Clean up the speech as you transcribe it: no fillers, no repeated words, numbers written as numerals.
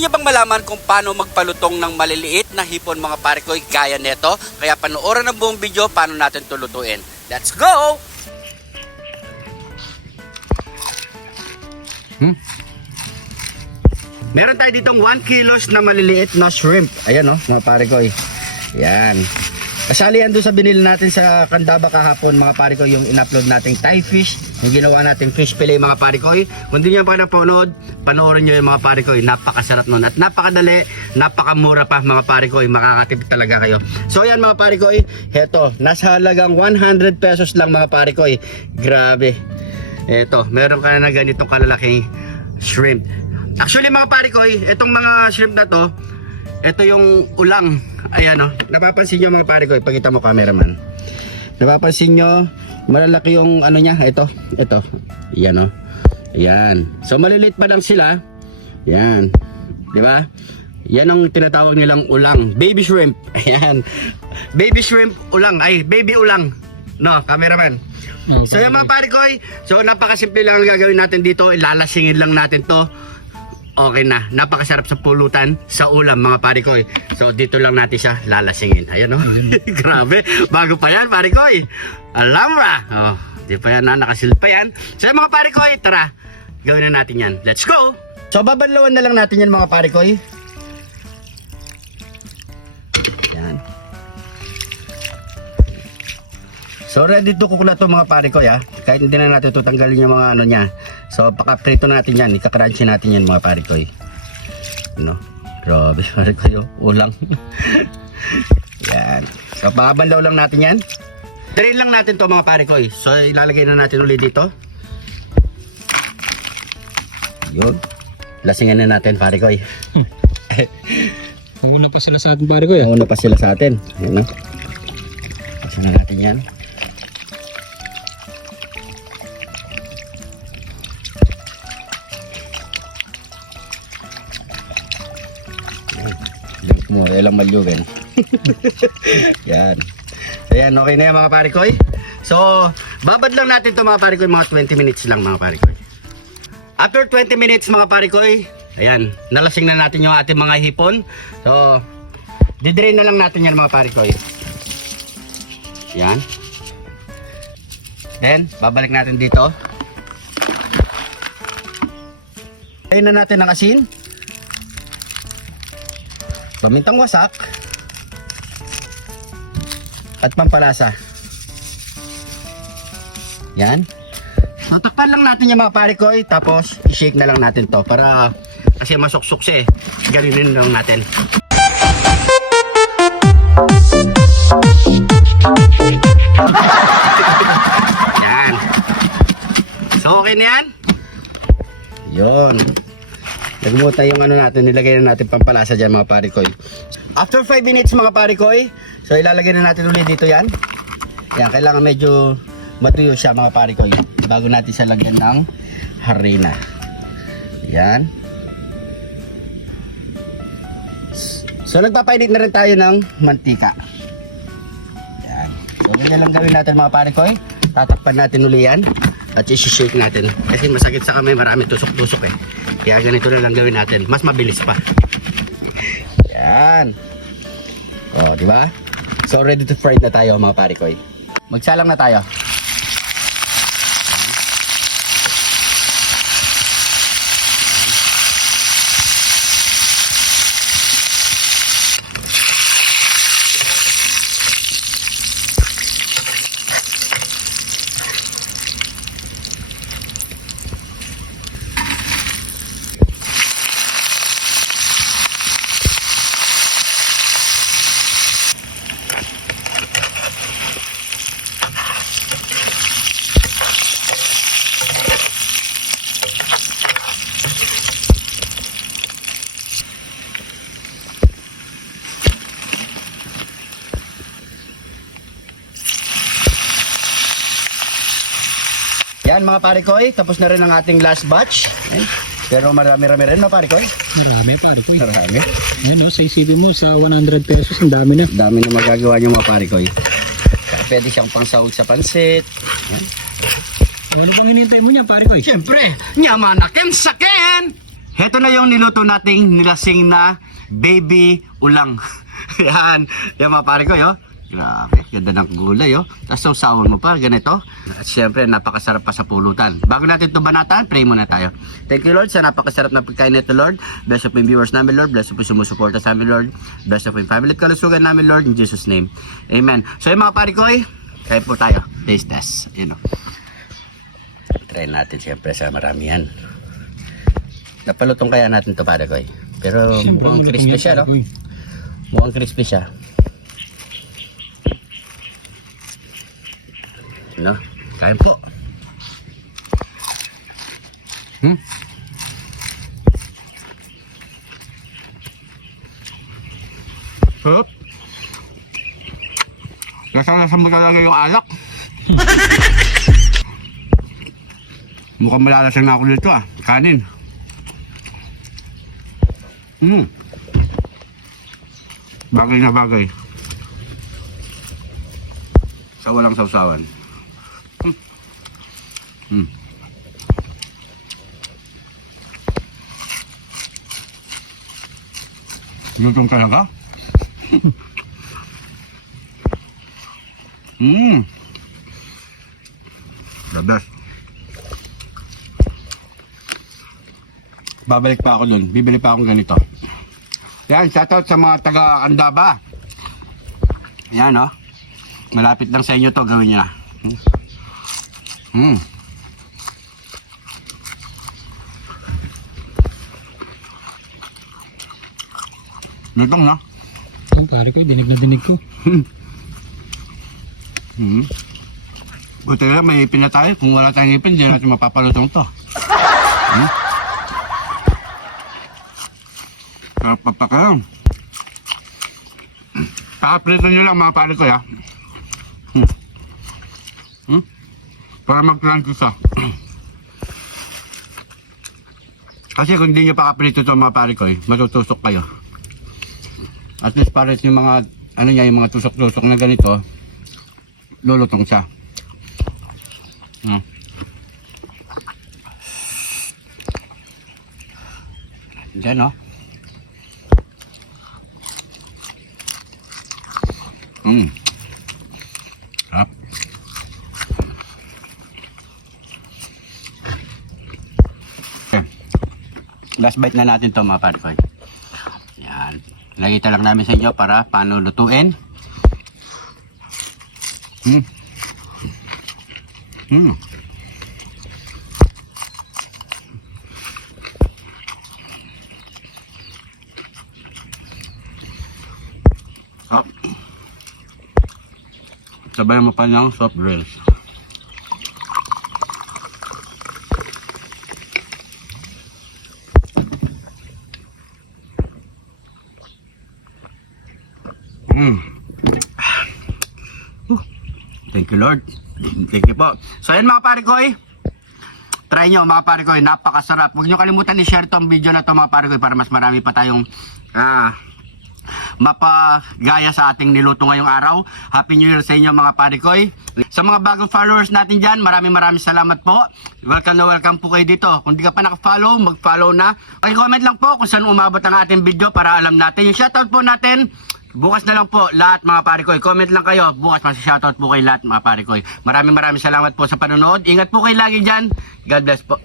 Gusto niyo bang malaman kung paano magpalutong ng maliliit na hipon mga pare ko gaya neto? Kaya panoorin ang buong video paano natin tulutuin. Let's go! Meron tayo ditong 1 kilos na maliliit na shrimp. Ayan o, mga pare ko. Ayan. Kasali yan doon sa binili natin sa Candaba kahapon mga pare ko, yung in-upload nating Thai fish, yung ginawa nating fish fillet mga pare ko. Kung di nyo pa napanood, panoorin nyo yung mga pare ko. Napakasarap nun at napakadali, napakamura pa mga pare ko. Makakatipid talaga kayo. So yan mga pare ko, heto, nasa halagang 100 pesos lang mga pare ko. Grabe. Eto, meron ka na ganitong kalalaking shrimp. Actually mga pare ko, itong mga shrimp na to, ito yung ulang. Ayan o, napapansin nyo mga pare ko, ipakita mo cameraman. Napapansin nyo, malalaki yung ano niya, ito. Ayan o. Ayan. So maliliit pa lang sila. Ayan. Diba? Yan ang tinatawag nilang ulang. Baby shrimp. Ayan. Baby shrimp ulang. Ay, baby ulang. No, cameraman. So yung mga pare ko, so napakasimple lang ang gagawin natin dito. Ilalasingin lang natin to. Okay na, napakasarap sa pulutan, sa ulam mga pare ko. So dito lang natin siya lalasingin. Ayan o, grabe, bago pa yan pare ko. Alam mo oh, di pa yan, nakasil pa yan. So mga pare ko, tara, gawin na natin yan. Let's go! So babanlawan na lang natin yan mga pare ko. Yan. So ready to cook na to mga pare ko ya. Kahit hindi na natin tutanggalin yung mga ano niya. So paka-prito natin yan, ika-crunchy natin yan mga pare ko. Ano? Grabe pare ko, ulang. Yan. So pabanlaw lang natin yan. Tirain lang natin to mga pare ko. So ilalagay na natin ulit dito. Yun. Lasingan na natin pare ko. Mauna pa sila sa atin pare ko. Mauna pa sila sa atin. Ayan, no? Lasingan natin yan. Mo, ilang malyugan. Yan. Ayan, okay na yan mga pare ko. So, babad lang natin to mga pare ko, mga 20 minutes lang mga pare ko. After 20 minutes mga pare ko, ayan, nalasing na natin yung ating mga hipon. So, didrain na lang natin yan mga pare ko. Yan. Then, babalik natin dito. Ayan na natin ang asin. Pamintang wasak at pampalasa. Yan. Tatakpan lang natin yung mga pare ko, tapos i-shake na lang natin to para kasi masuksok siya ganinin lang natin. Yan. So okay na yan? Yun. Nagmuta yung ano natin, nilagay na natin pampalasa dyan mga pare ko. After 5 minutes mga pare ko, so ilalagay na natin ulit dito yan. Yan, kailangan medyo matuyo siya mga pare ko bago natin siya lagyan ng harina. Yan. So nagpapainit na rin tayo ng mantika. Yan. So ganyan lang gawin natin mga pare ko. Tatakpan natin ulit yan at i-shake natin kasi masakit sa kamay, marami tusok-tusok kaya ganito na lang gawin natin, mas mabilis pa. Yan. O, di ba? So ready to fry na tayo mga pare ko. Magsalang na tayo. Yan mga pare ko, tapos na rin ang ating last batch. Pero marami-rami rin mga pare ko. Marami pare ko. Marami. Yan o, sa isipin mo sa 100 pesos, ang dami na. Dami na magagawa nyo mga pare ko. Pwede siyang pangsahog sa pansit. Ano bang hinintay mo niya pare ko? Siyempre, nyamanakin sakin! Heto na yung niluto nating nilasing na baby ulang. Yan. Yan mga pare ko, yo. Grabe, ganda ng gulay, oh. Tapos sausawan mo pa, ganito. At syempre, napakasarap pa sa pulutan. Bago natin ito banatan, pray muna tayo. Thank you, Lord, sa napakasarap na pagkain nito, Lord. Bless up yung viewers namin, Lord. Bless up yung sumusuporta sa amin, Lord. Bless up yung family at kalusugan namin, Lord. In Jesus' name. Amen. So, yung mga pare ko, kain po tayo. Taste test. You know. Try natin, syempre, sa maramihan. Napalutong kaya natin ito, pare ko, Pero Siyempre, mukhang crispy siya, no? Uy. Mukhang crispy siya. No? Kain po. Sarap. Nasa mo talaga yung alak. Mukhang malalasang na ako dito Kanin. Bagay na bagay. Sa walang sausawan. Lutong talaga? The best. Babalik pa ako dun. Bibili pa akong ganito. Yan, shoutout sa mga taga Andaba. Yan, oh. Malapit lang sa inyo to, gawin nyo na. Lutong, no? Ang pare ko, dinig na dinig ko. Buti na may ipin na tayo. Kung wala tayong ipin, di natin mapapalutong to. Papakalang. Pakaprito nyo lang mga pare ko, ya. Para mag-crunchy siya. Kasi kung hindi nyo pakaprito ito mga pare ko, matutusok kayo. At least para yung mga, ano niya, yung mga tusok-tusok na ganito, lulutong siya. Diyan, no? Sarap. Okay. Last bite na natin to mga pare ko. Yan. Nakita lang namin sa inyo para paano lutuin. Up. Sabay mo pa ng soft drinks. Thank you, Lord. Thank you po. So yan mga pare ko, try nyo mga pare ko, napakasarap. Huwag nyo kalimutan i-share tong video na to mga pare ko para mas marami pa tayong mapagaya sa ating niluto ngayong araw. Happy New Year sa inyo mga pare ko. Sa mga bagong followers natin dyan, maraming salamat po. Welcome na welcome po kayo dito. Kung di ka pa naka-follow, mag-follow na. Comment lang po kung saan umabot ang ating video para alam natin. Yung shoutout po natin, bukas na lang po lahat mga pare ko. Comment lang kayo, bukas shoutout po kayo lahat mga pare ko. Maraming salamat po sa panonood. Ingat po kayo lagi dyan. God bless po.